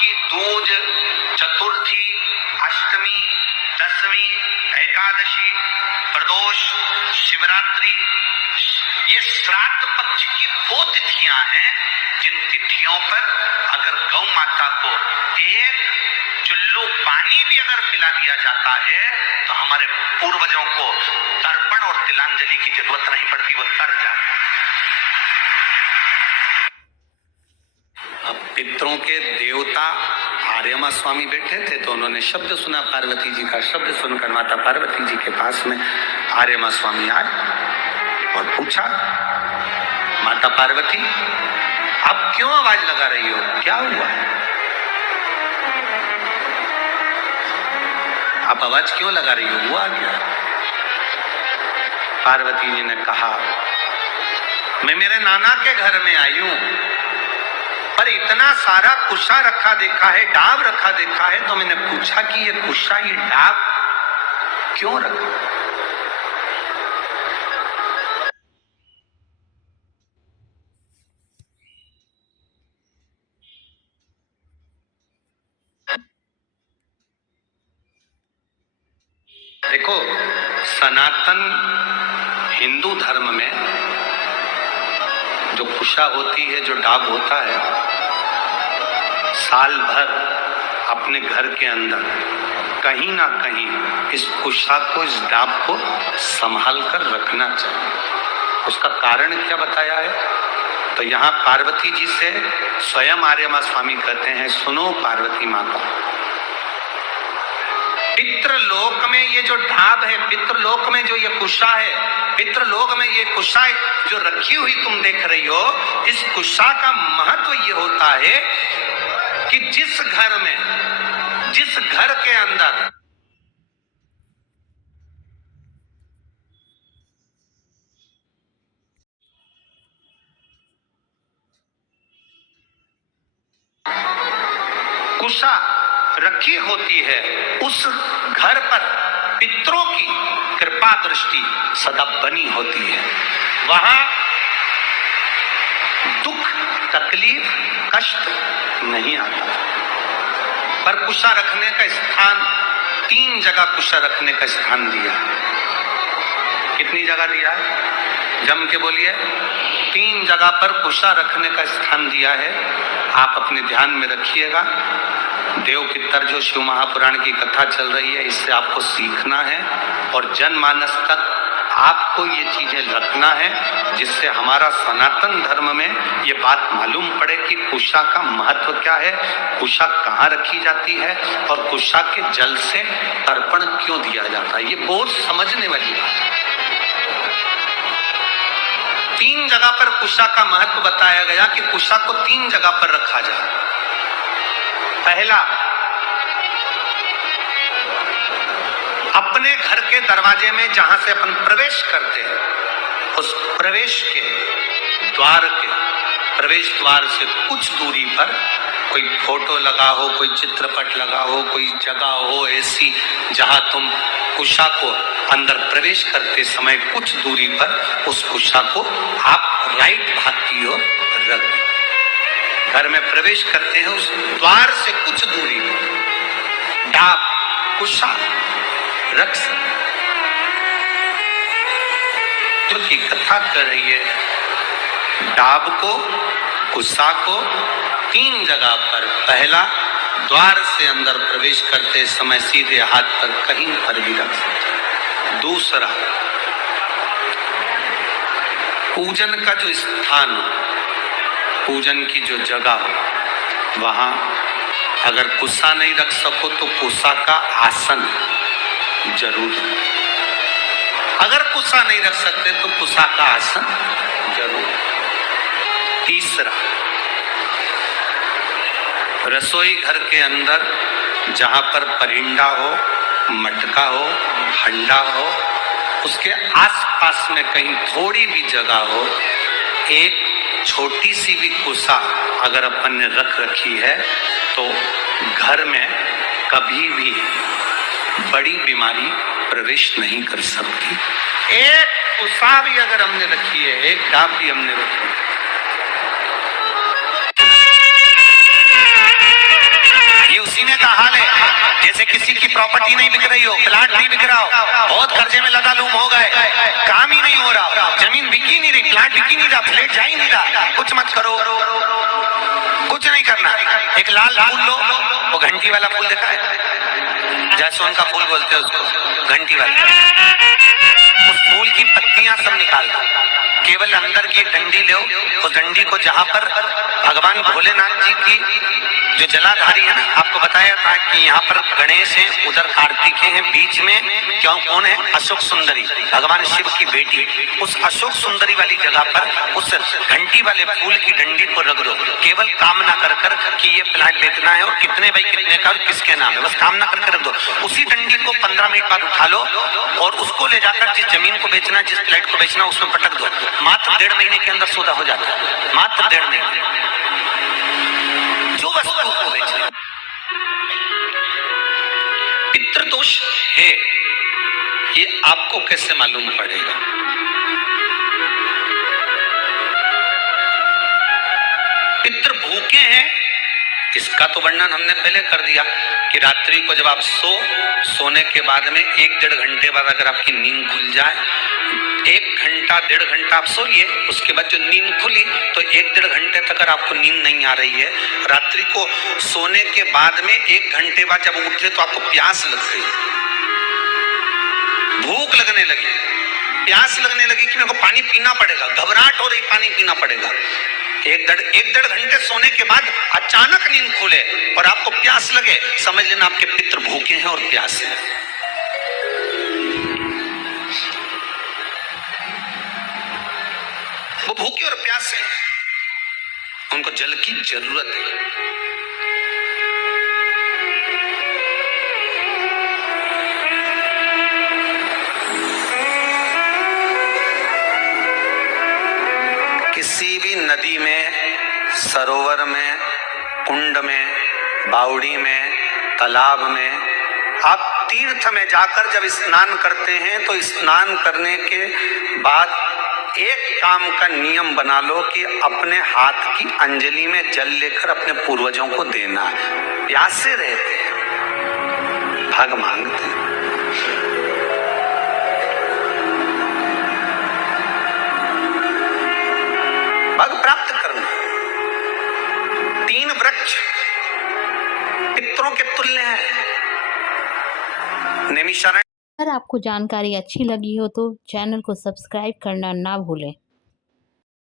की दूज, चतुर्थी, अष्टमी, दसवीं, एकादशी, प्रदोष, शिवरात्रि, ये श्राद्ध पक्ष की वो तिथियां हैं जिन तिथियों पर अगर गौ माता को एक चुल्लू पानी भी अगर पिला दिया जाता है तो हमारे पूर्वजों को तर्पण और तिलांजलि की जरूरत नहीं पड़ती, वो तर जाते। अब पितरों के देवता आर्यमा स्वामी बैठे थे तो उन्होंने शब्द सुना पार्वती जी का। शब्द सुनकर माता पार्वती जी के पास में आर्यमा स्वामी आए और पूछा, माता पार्वती आप क्यों आवाज लगा रही हो, क्या हुआ? आप आवाज क्यों लगा रही हो, हुआ क्या? पार्वती जी ने कहा, मैं मेरे नाना के घर में आई हूं पर इतना सारा कुशा रखा देखा है, डाब रखा देखा है, तो मैंने पूछा कि ये कुशा, ये डाब क्यों रखा? देखो, सनातन हिंदू धर्म में जो कुशा होती है, जो डाब होता है, साल भर अपने घर के अंदर कहीं ना कहीं इस कुशा को, इस डाब को संभाल कर रखना चाहिए। उसका कारण क्या बताया है? तो यहाँ पार्वती जी से स्वयं आर्यमा स्वामी कहते हैं, सुनो पार्वती माता, पितृलोक में ये जो ढाब है, पितृलोक में जो ये कुशा है, पितृलोक में ये कुशा जो रखी हुई तुम देख रही हो, इस कुशा का महत्व ये होता है कि जिस घर में, जिस घर के अंदर कुशा रखी होती है, उस घर पर पितरों की कृपा दृष्टि सदा बनी होती है। वहां दुख, तकलीफ, कष्ट नहीं आता। पर कुशा रखने का स्थान, 3 जगह कुशा रखने का स्थान दिया। कितनी जगह दिया है? जम के बोलिए। 3 जगह पर कुशा रखने का स्थान दिया है। आप अपने ध्यान में रखिएगा। देव पितर जो शिव महापुराण की कथा चल रही है, इससे आपको सीखना है और जनमानस तक आपको ये चीजें रखना है, जिससे हमारा सनातन धर्म में ये बात मालूम पड़े कि कुशा का महत्व क्या है, कुशा कहाँ रखी जाती है और कुशा के जल से तर्पण क्यों दिया जाता है। ये बहुत समझने वाली बात है। 3 जगह पर कुशा का महत्व बताया गया कि कुशा को 3 जगह पर रखा जाए। पहला, अपने घर के दरवाजे में जहां से अपन प्रवेश करते हैं, उस प्रवेश के द्वार के प्रवेश द्वार से कुछ दूरी पर कोई फोटो लगा हो, कोई चित्रपट लगा हो, कोई जगह हो ऐसी जहां तुम कुशा को अंदर प्रवेश करते समय कुछ दूरी पर उस कुशा को आप राइट भाग की ओर रख दो। घर में प्रवेश करते हैं, उस द्वार से कुछ दूरी पर डाब, कुशा रख सकते। तो की कथा कर रही है, डाब को, कुशा को 3 जगह पर, पहला द्वार से अंदर प्रवेश करते समय सीधे हाथ पर कहीं पर भी रख सकते। दूसरा, पूजन का जो स्थान, पूजन की जो जगह हो, वहां अगर कुशा नहीं रख सको तो कुशा का आसन जरूर। अगर कुशा नहीं रख सकते तो कुशा का आसन जरूर। तीसरा, रसोई घर के अंदर जहां पर परिंदा हो, मटका हो, हंडा हो, उसके आसपास में कहीं थोड़ी भी जगह हो, एक छोटी सी भी कुशा अगर अपन ने रख रखी है तो घर में कभी भी बड़ी बीमारी प्रवेश नहीं कर सकती। एक कुशा भी अगर हमने रखी है, एक डाब भी हमने रखी है, जैसे किसी की प्रॉपर्टी नहीं बिक रही हो, प्लाट नहीं बिक रहा हो, बहुत कर्जे में लदा लूम हो गए, काम ही नहीं हो रहा, जमीन बिकी नहीं रही, प्लाट बिकी नहीं रहा, फ्लैट जा ही नहीं रहा, कुछ मत करो, कुछ नहीं करना। एक लाल फूल लो, वो घंटी वाला फूल देखा है, जैसोन का फूल बोलते हैं उसको, घंटी वाला। उस फूल की पत्तियां सब निकाल दो, केवल अंदर की डंडी लो। उस डंडी को जहां पर भगवान भोलेनाथ जी की जो जलाधारी है ना, आपको बताया था कि यहाँ पर गणेश है, उधर कार्तिक है, बीच में क्यों कौन है, अशोक सुंदरी, भगवान शिव की बेटी। उस अशोक सुंदरी वाली जगह पर उस घंटी वाले फूल की डंडी को रख दो, केवल कामना कर कर कि ये प्लाट बेचना है और कितने भाई कितने का और किसके नाम है, बस कामना करके रख दो। उसी डंडी को 15 मिनट बाद उठा लो और उसको ले जाकर जिस जमीन को बेचना, जिस फ्लैट को बेचना, उसमें पटक दो। मात्र 1.5 महीने के अंदर सौदा हो जाता है, मात्र 1.5 महीने। जो वस्तु को बेचना, पितृदोष है ये आपको कैसे मालूम पड़ेगा? पितृ भूखे हैं, इसका तो वर्णन हमने पहले कर दिया कि रात्रि को जब आप सोने के बाद में 1-1.5 घंटे बाद अगर आपकी नींद खुल जाए, 1 घंटा 1.5 घंटा आप सोइए, उसके बाद जो नींद खुली तो 1-1.5 घंटे तक अगर आपको नींद नहीं आ रही है, रात्रि को सोने के बाद में 1 घंटे बाद जब उठे तो आपको प्यास लग गई, भूख लगने लगी, प्यास लगने लगी कि मेरे को पानी पीना पड़ेगा, घबराहट हो रही, पानी पीना पड़ेगा। 1-1.5 घंटे सोने के बाद अचानक नींद खुले और आपको प्यास लगे, समझ लेना आपके पितृ भूखे हैं और प्यास है। वो भूखे और प्यास है, उनको जल की जरूरत है। किसी भी नदी में, सरोवर में, कुंड में, बावड़ी में, तालाब में, आप तीर्थ में जाकर जब स्नान करते हैं तो स्नान करने के बाद एक काम का नियम बना लो कि अपने हाथ की अंजलि में जल लेकर अपने पूर्वजों को देना है। प्यासे रहते हैं, भाग मांगते हैं। भाग प्राप्त करना। 3 वृक्ष पितरों के तुल्य हैं। नैमिषारण्य। अगर आपको जानकारी अच्छी लगी हो तो चैनल को सब्सक्राइब करना ना भूलें।